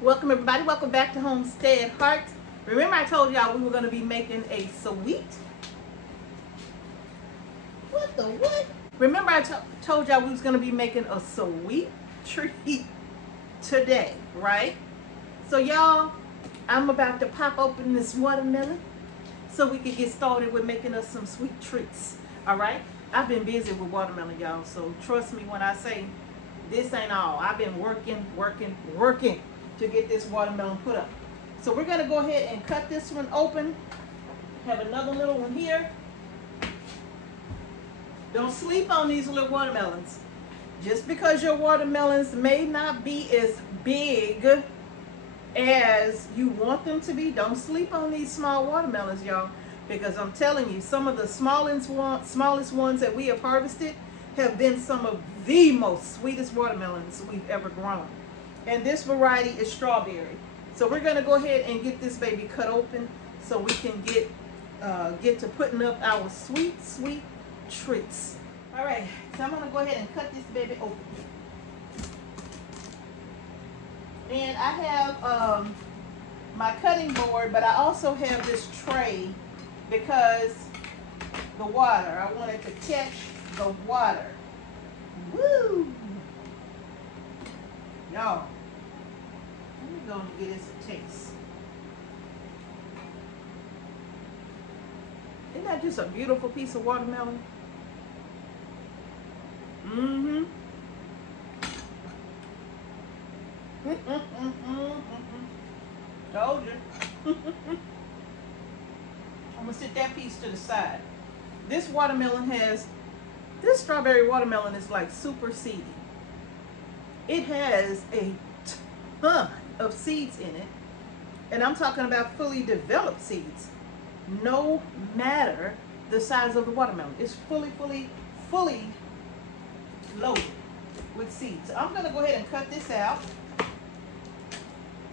Welcome everybody, welcome back to Homestead Heart. Remember I told y'all we were going to be making a sweet. What the what? Remember I told y'all we was going to be making a sweet treat today, right? So y'all, I'm about to pop open this watermelon so we can get started with making us some sweet treats, all right? I've been busy with watermelon, y'all, so trust me when I say this ain't all. I've been working to get this watermelon put up. So we're gonna go ahead and cut this one open. Have another little one here. Don't sleep on these little watermelons. Just because your watermelons may not be as big as you want them to be, don't sleep on these small watermelons, y'all. Because I'm telling you, some of the smallest ones that we have harvested have been some of the most sweetest watermelons we've ever grown. And this variety is strawberry. So we're gonna go ahead and get this baby cut open so we can get to putting up our sweet treats. All right, so I'm gonna go ahead and cut this baby open. And I have my cutting board, but I also have this tray because the water, I wanted to catch the water. Woo! Y'all, let me go and get this a taste. Isn't that just a beautiful piece of watermelon? Mm-hmm. Told you. I'm gonna sit that piece to the side. This strawberry watermelon is like super seedy. It has a ton of seeds in it, and I'm talking about fully developed seeds. No matter the size of the watermelon, it's fully loaded with seeds. So I'm gonna go ahead and cut this out,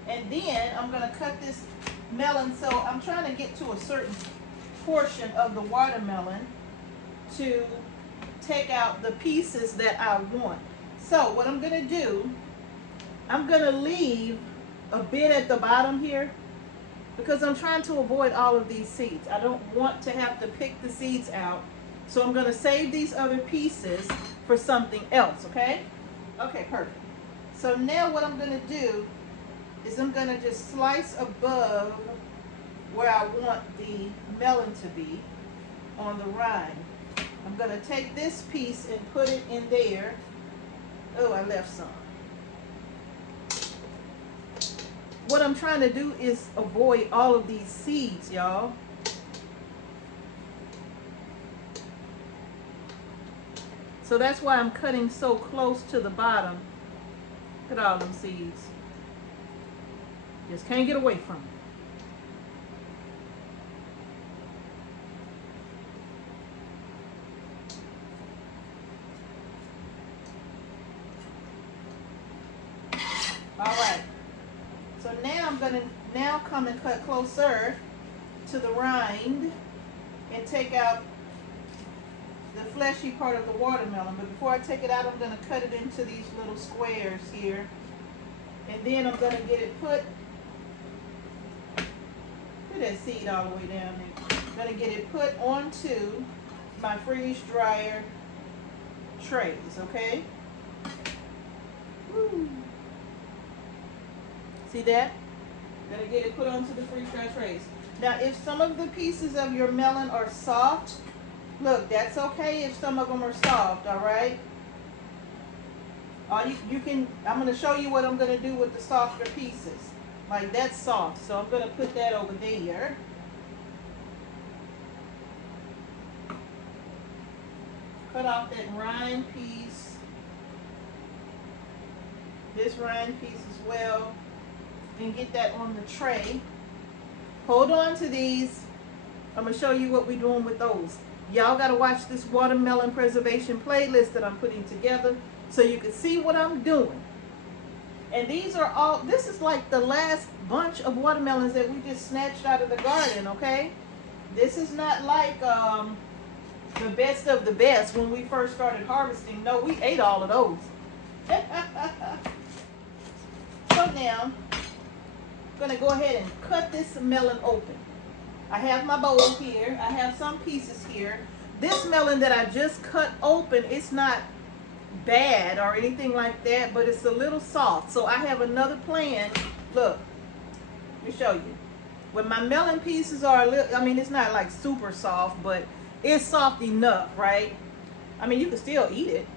and then I'm gonna cut this melon. So I'm trying to get to a certain portion of the watermelon to take out the pieces that I want. So what I'm gonna do, I'm gonna leave a bit at the bottom here because I'm trying to avoid all of these seeds. I don't want to have to pick the seeds out. So I'm gonna save these other pieces for something else, okay? Okay, perfect. So now what I'm gonna do is I'm gonna just slice above where I want the melon to be on the rind. I'm gonna take this piece and put it in there. Oh, I left some. What I'm trying to do is avoid all of these seeds, y'all. So that's why I'm cutting so close to the bottom. Look at all them seeds. Just can't get away from it. All right, so now I'm gonna come and cut closer to the rind and take out the fleshy part of the watermelon. But before I take it out, I'm gonna cut it into these little squares here. And then I'm gonna get it put that seed all the way down there. I'm gonna get it put onto my freeze dryer trays, okay? Woo. See that? Gonna get it put onto the freeze dry trays. Now, if some of the pieces of your melon are soft, look, that's okay if some of them are soft, all right? You can, I'm gonna show you what I'm gonna do with the softer pieces. Like that's soft, so I'm gonna put that over there. Cut off that rind piece. This rind piece as well. And get that on the tray. Hold on to these. I'm gonna show you what we're doing with those. Y'all gotta watch this watermelon preservation playlist that I'm putting together so you can see what I'm doing. And these are all, this is like the last bunch of watermelons that we just snatched out of the garden, okay? This is not like the best of the best when we first started harvesting. No, we ate all of those. So now I'm gonna go ahead and cut this melon open. I have my bowl here. I have some pieces here. This melon that I just cut open, it's not bad or anything like that, but it's a little soft. So I have another plan. Look, let me show you. When my melon pieces are a little, I mean, it's not like super soft, but it's soft enough, right? I mean, you can still eat it.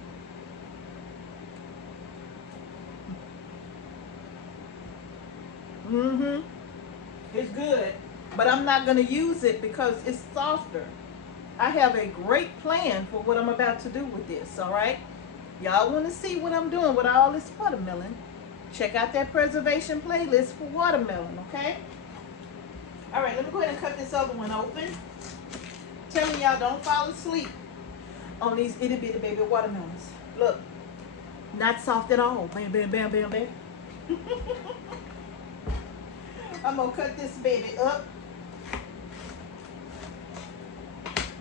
It's good, but I'm not going to use it because it's softer. I have a great plan for what I'm about to do with this, all right? Y'all want to see what I'm doing with all this watermelon? Check out that preservation playlist for watermelon, okay? All right, let me go ahead and cut this other one open. Telling y'all, don't fall asleep on these itty bitty baby watermelons. Look, not soft at all. Bam, bam, bam, bam, bam. I'm gonna cut this baby up.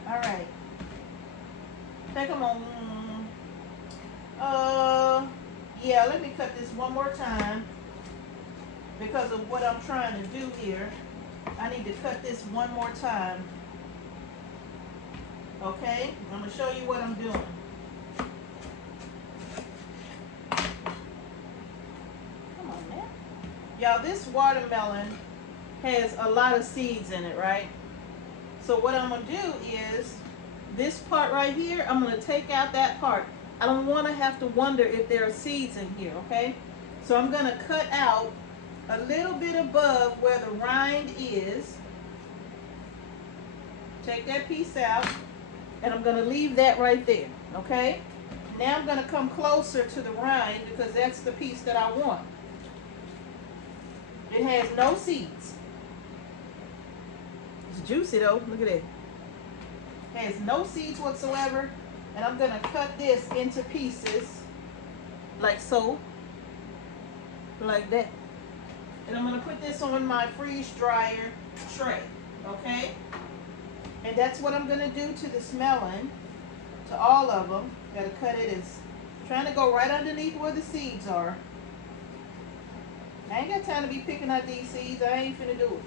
All right. I think I'm gonna, yeah, let me cut this one more time because of what I'm trying to do here. I need to cut this one more time. Okay, I'm gonna show you what I'm doing. Come on, man. Y'all, this watermelon has a lot of seeds in it, right? So what I'm gonna do is this part right here, I'm gonna take out that part. I don't want to have to wonder if there are seeds in here, okay? So I'm gonna cut out a little bit above where the rind is. Take that piece out, and I'm gonna leave that right there, okay? Now I'm gonna come closer to the rind because that's the piece that I want. It has no seeds. It's juicy though, look at it. It has no seeds whatsoever. And I'm gonna cut this into pieces like so, like that. And I'm gonna put this on my freeze dryer tray, okay? And that's what I'm gonna do to this melon, to all of them. Gotta cut it as, trying to go right underneath where the seeds are. I ain't got time to be picking out these seeds. I ain't finna do it.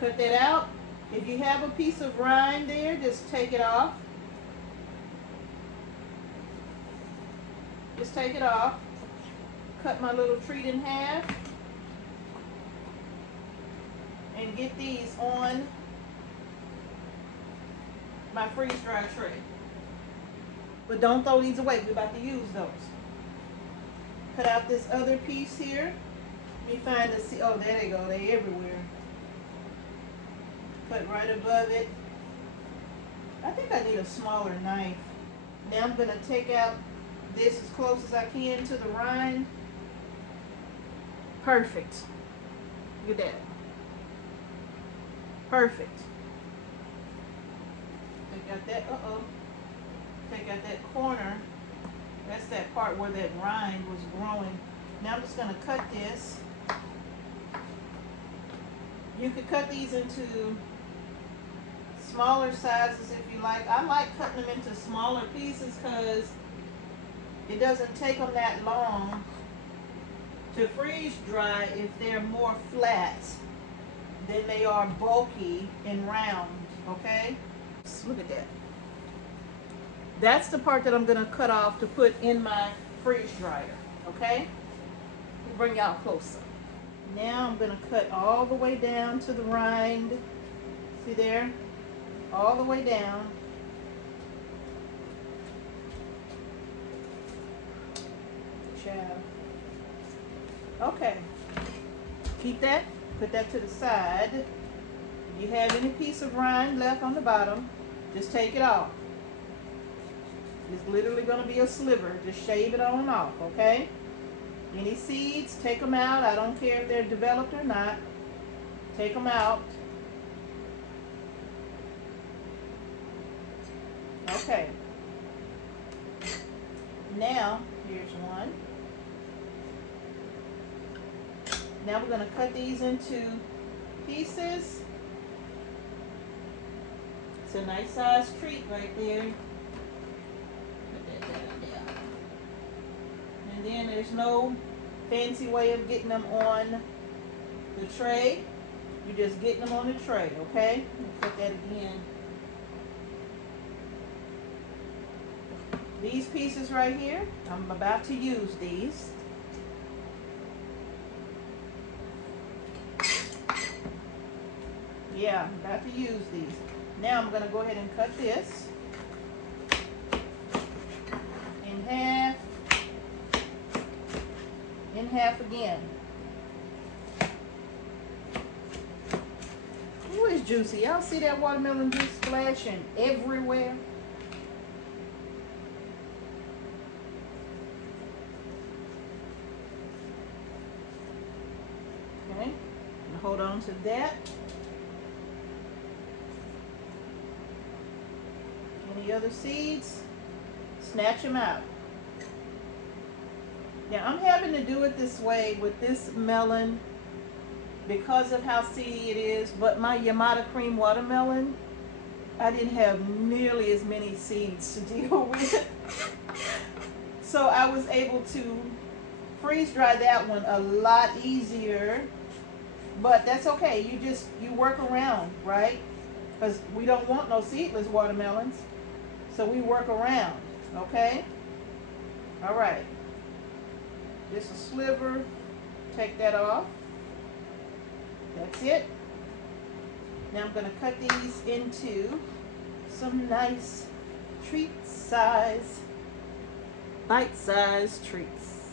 Cut that out. If you have a piece of rind there, just take it off. Just take it off. Cut my little treat in half. And get these on my freeze dry tray. But don't throw these away. We're about to use those. Cut out this other piece here. Let me find the seed. Oh, there they go. They're everywhere. Cut right above it. I think I need a smaller knife. Now I'm going to take out this as close as I can to the rind. Perfect. Look at that. Perfect. Take out that, take out that corner. That's that part where that rind was growing. Now I'm just going to cut this. You could cut these into smaller sizes if you like. I like cutting them into smaller pieces because it doesn't take them that long to freeze dry if they're more flat than they are bulky and round, okay? Just look at that. That's the part that I'm gonna cut off to put in my freeze dryer, okay? Let me bring y'all closer. Now I'm gonna cut all the way down to the rind. See there? All the way down. Child. Okay. Keep that. Put that to the side. If you have any piece of rind left on the bottom, just take it off. It's literally going to be a sliver. Just shave it on off, okay? Any seeds, take them out. I don't care if they're developed or not. Take them out. Okay. Now, here's one. Now we're going to cut these into pieces. It's a nice size treat right there. Put that down there. And And then there's no fancy way of getting them on the tray. You're just getting them on the tray, okay? Put that again. These pieces right here, I'm about to use these. Yeah, I'm about to use these. Now I'm going to go ahead and cut this in half again. Ooh, it's juicy. Y'all see that watermelon juice splashing everywhere? Okay, and hold on to that. Any other seeds? Snatch them out. Now I'm having to do it this way with this melon because of how seedy it is, but my Yamada cream watermelon, I didn't have nearly as many seeds to deal with. So I was able to freeze dry that one a lot easier, but that's okay. You work around, right? Because we don't want no seedless watermelons. So we work around, okay? All right. Just a sliver. Take that off. That's it. Now I'm going to cut these into some nice treat size, bite-sized treats.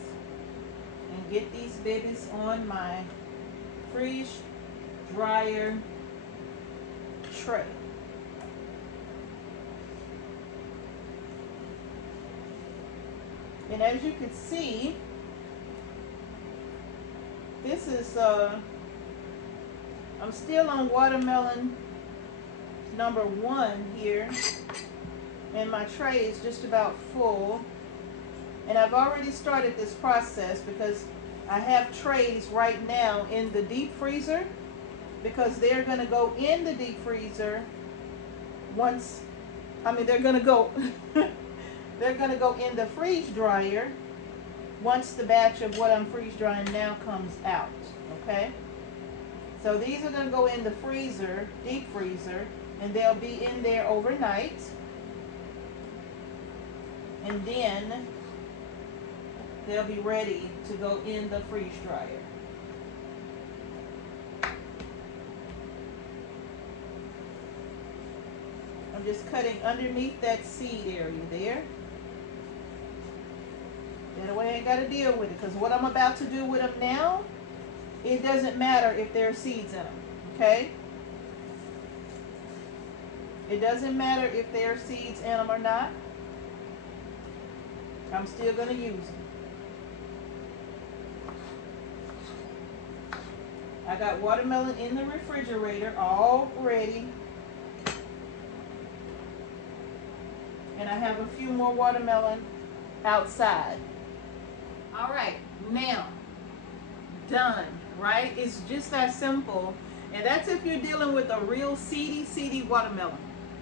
And get these babies on my freeze dryer tray. And as you can see, this is, I'm still on watermelon number 1 here. And my tray is just about full. And I've already started this process because I have trays right now in the deep freezer, because they're going to go in the deep freezer once, they're going to go they're going to go in the freeze dryer once the batch of what I'm freeze drying now comes out, okay? So these are going to go in the freezer, deep freezer, and they'll be in there overnight. And then they'll be ready to go in the freeze dryer. I'm just cutting underneath that seed area there. That way I ain't got to deal with it, because what I'm about to do with them now, it doesn't matter if there are seeds in them, okay? It doesn't matter if there are seeds in them or not. I'm still going to use them. I got watermelon in the refrigerator all ready. And I have a few more watermelon outside. All right, now, done, right? It's just that simple. And that's if you're dealing with a real seedy watermelon,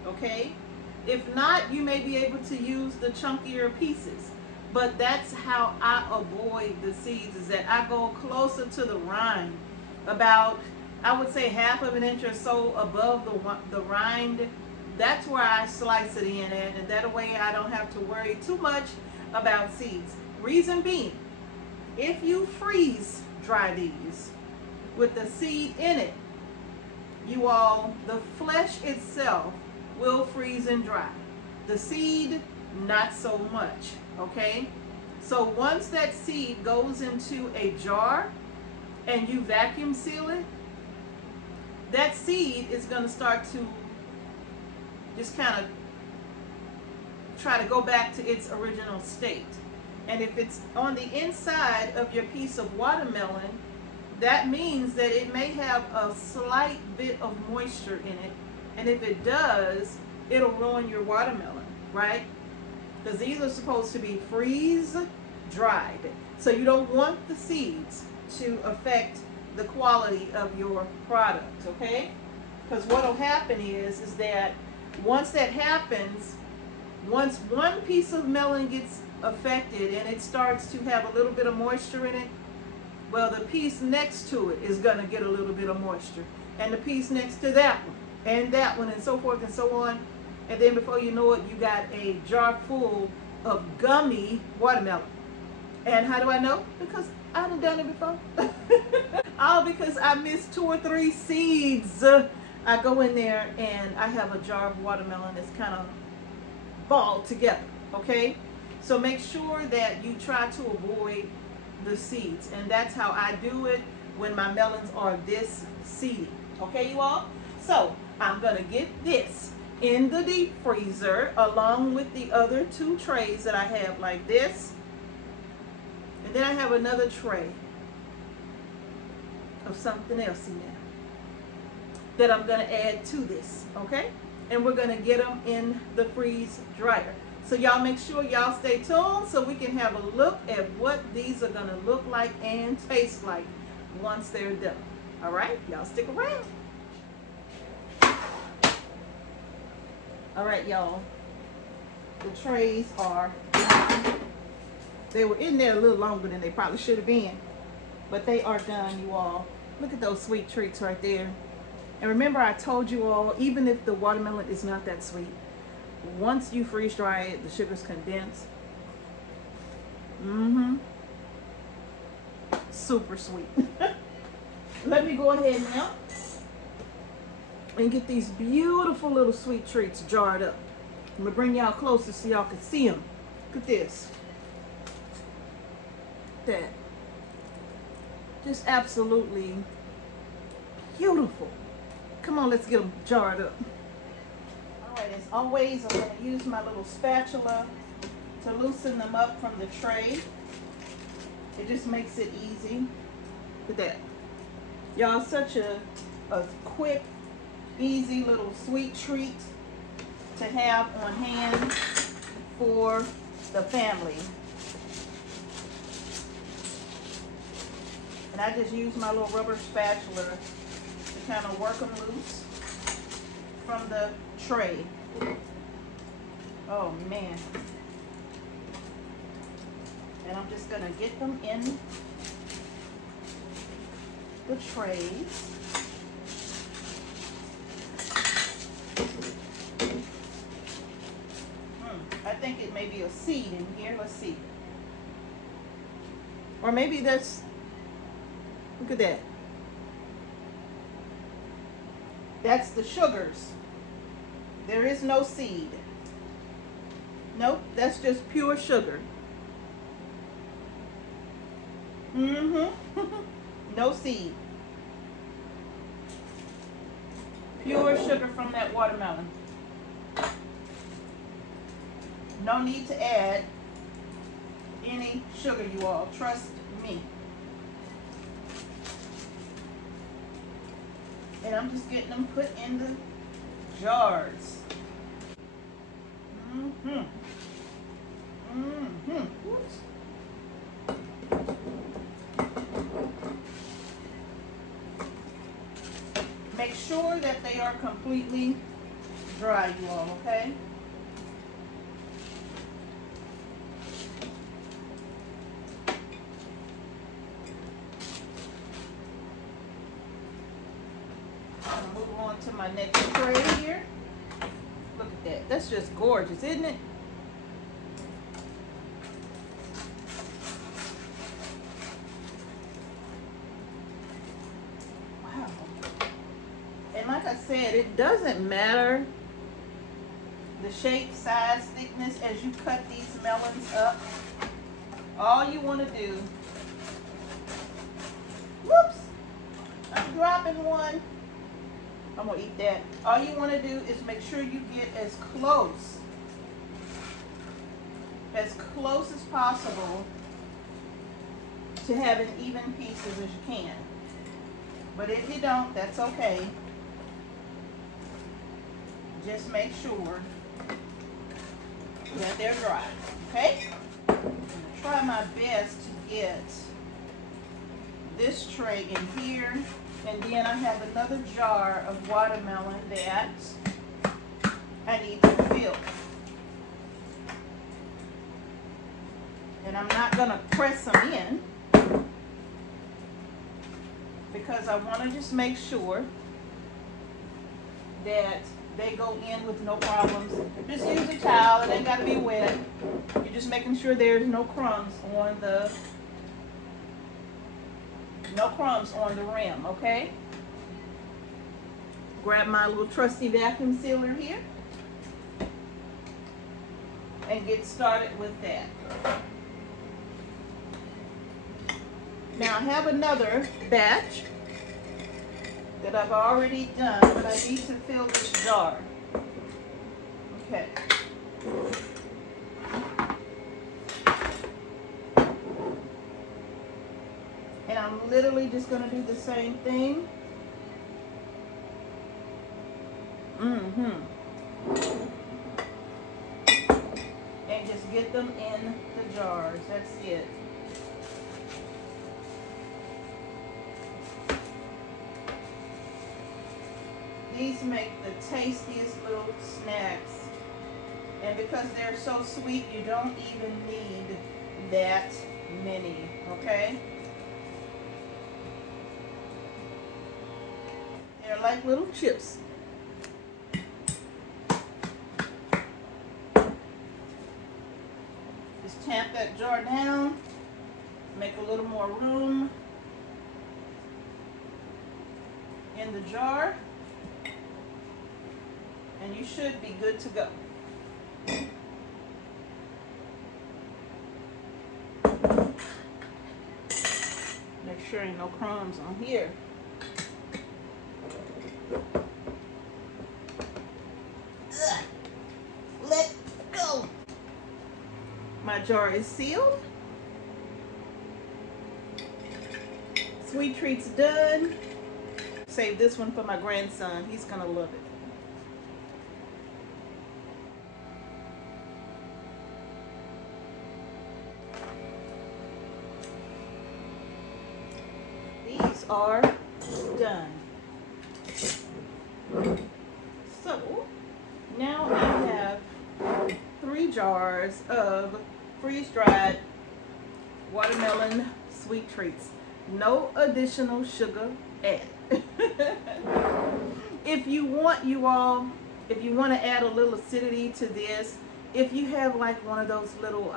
okay? If not, you may be able to use the chunkier pieces. But that's how I avoid the seeds, is that I go closer to the rind, about, I would say, 1/2 inch or so above the rind. That's where I slice it in at, and that way I don't have to worry too much about seeds. Reason being, if you freeze dry these with the seed in it, the flesh itself will freeze and dry. The seed, not so much, okay? So once that seed goes into a jar and you vacuum seal it, that seed is going to start to just kind of try to go back to its original state. And if it's on the inside of your piece of watermelon, that means that it may have a slight bit of moisture in it. And if it does, it'll ruin your watermelon, right? Because these are supposed to be freeze dried. So you don't want the seeds to affect the quality of your product, okay? Because what will happen is that once that happens, once one piece of melon gets affected and it starts to have a little bit of moisture in it, well, the piece next to it is going to get a little bit of moisture, and the piece next to that one, and that one, and so forth and so on. And then before you know it, you got a jar full of gummy watermelon. And how do I know? Because I done done it before. All because I missed 2 or 3 seeds. I go in there and I have a jar of watermelon that's kind of balled together, okay? So make sure that you try to avoid the seeds, and that's how I do it when my melons are this seedy, okay, you all? So I'm gonna get this in the deep freezer along with the other 2 trays that I have like this, and then I have another tray of something else in there that I'm gonna add to this, okay? And we're gonna get them in the freeze dryer. So y'all make sure y'all stay tuned so we can have a look at what these are gonna look like and taste like once they're done. All right, y'all stick around. All right, y'all, the trays are, they were in there a little longer than they probably should have been, but they are done, you all. Look at those sweet treats right there. And remember, I told you all, even if the watermelon is not that sweet, once you freeze dry it, the sugars condense. Super sweet. Let me go ahead now and get these beautiful little sweet treats jarred up. I'm gonna bring y'all closer so y'all can see them. Look at this. That. Just absolutely beautiful. Come on, let's get them jarred up. All right, as always, I'm going to use my little spatula to loosen them up from the tray. It just makes it easy. Look at that. Y'all, such a quick, easy little sweet treat to have on hand for the family. And I just use my little rubber spatula to kind of work them loose from the tray. Oh man. And I'm just gonna get them in the trays. I think it may be a seed in here. Let's see. Or maybe that's, look at that. That's the sugars. There is no seed. Nope, that's just pure sugar. No seed. Pure sugar from that watermelon. No need to add any sugar, you all. Trust me. And I'm just getting them put in the jars. Whoops. Make sure that they are completely dry, you all, okay? Move on to my next tray here. Look at that. That's just gorgeous, isn't it? Wow. And like I said, it doesn't matter the shape, size, thickness as you cut these melons up. All you want to do, whoops, I'm dropping one. I'm gonna eat that. All you want to do is make sure you get as close as possible to having even pieces as you can. But if you don't, that's okay. Just make sure that they're dry, okay? I'm gonna try my best to get this tray in here. And then I have another jar of watermelon that I need to fill. And I'm not going to press them in because I want to just make sure that they go in with no problems. Just use a towel. It ain't got to be wet. You're just making sure there's no crumbs on the rim, okay? Grab my little trusty vacuum sealer here and get started with that. Now I have another batch that I've already done, but I need to fill this jar. Okay. And I'm literally just going to do the same thing. And just get them in the jars. That's it. These make the tastiest little snacks. And because they're so sweet, you don't even need that many, okay? They're like little chips. Just tamp that jar down, make a little more room in the jar, and you should be good to go. Make sure ain't no crumbs on here. Let go. My jar is sealed. Sweet treats done. Save this one for my grandson. He's gonna love it. These are done. So now I have 3 jars of freeze-dried watermelon sweet treats. No additional sugar added. If you want, if you want to add a little acidity to this, if you have like one of those little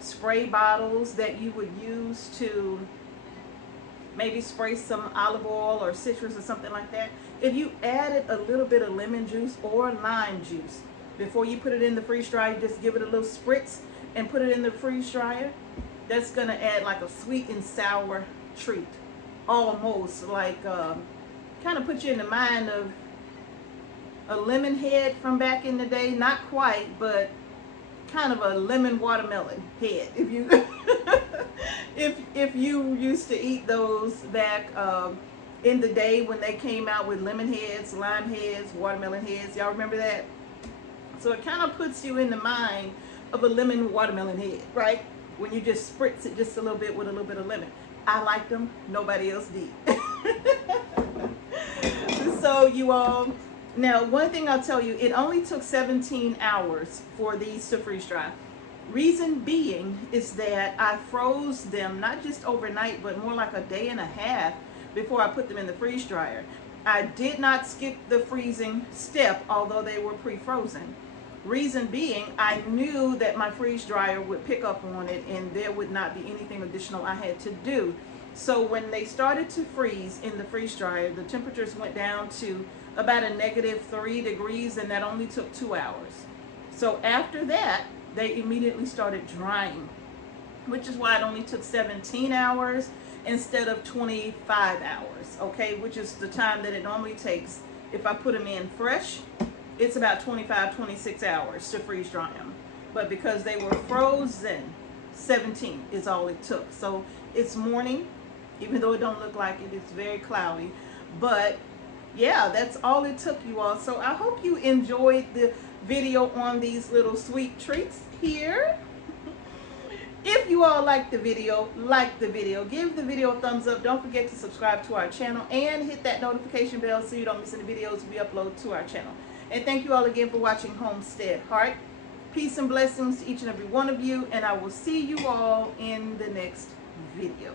spray bottles that you would use to maybe spray some olive oil or citrus or something like that, if you added a little bit of lemon juice or lime juice before you put it in the freeze dryer, you just give it a little spritz and put it in the freeze dryer, that's going to add like a sweet and sour treat. Almost like kind of put you in the mind of a lemon head from back in the day. Not quite, but kind of a lemon watermelon head. If you if you used to eat those back in the day when they came out with lemon heads, lime heads, watermelon heads, y'all remember that? So it kind of puts you in the mind of a lemon watermelon head, right? When you just spritz it just a little bit with a little bit of lemon. I liked them, nobody else did. So you all, now one thing I'll tell you, it only took 17 hours for these to freeze dry. Reason being is that I froze them not just overnight, but more like a day and a half before I put them in the freeze dryer. I did not skip the freezing step, although they were pre-frozen. Reason being, I knew that my freeze dryer would pick up on it and there would not be anything additional I had to do. So when they started to freeze in the freeze dryer, the temperatures went down to about a -3 degrees, and that only took 2 hours. So after that, they immediately started drying, which is why it only took 17 hours instead of 25 hours, okay, which is the time that it normally takes. If I put them in fresh, it's about 25, 26 hours to freeze dry them. But because they were frozen, 17 is all it took. So it's morning, even though it don't look like it, it's very cloudy. But yeah, that's all it took, you all. So I hope you enjoyed the video on these little sweet treats here. If you all like the video, give the video a thumbs up. Don't forget to subscribe to our channel and hit that notification bell so you don't miss any videos we upload to our channel. And thank you all again for watching Homestead Heart. Peace and blessings to each and every one of you, and I will see you all in the next video.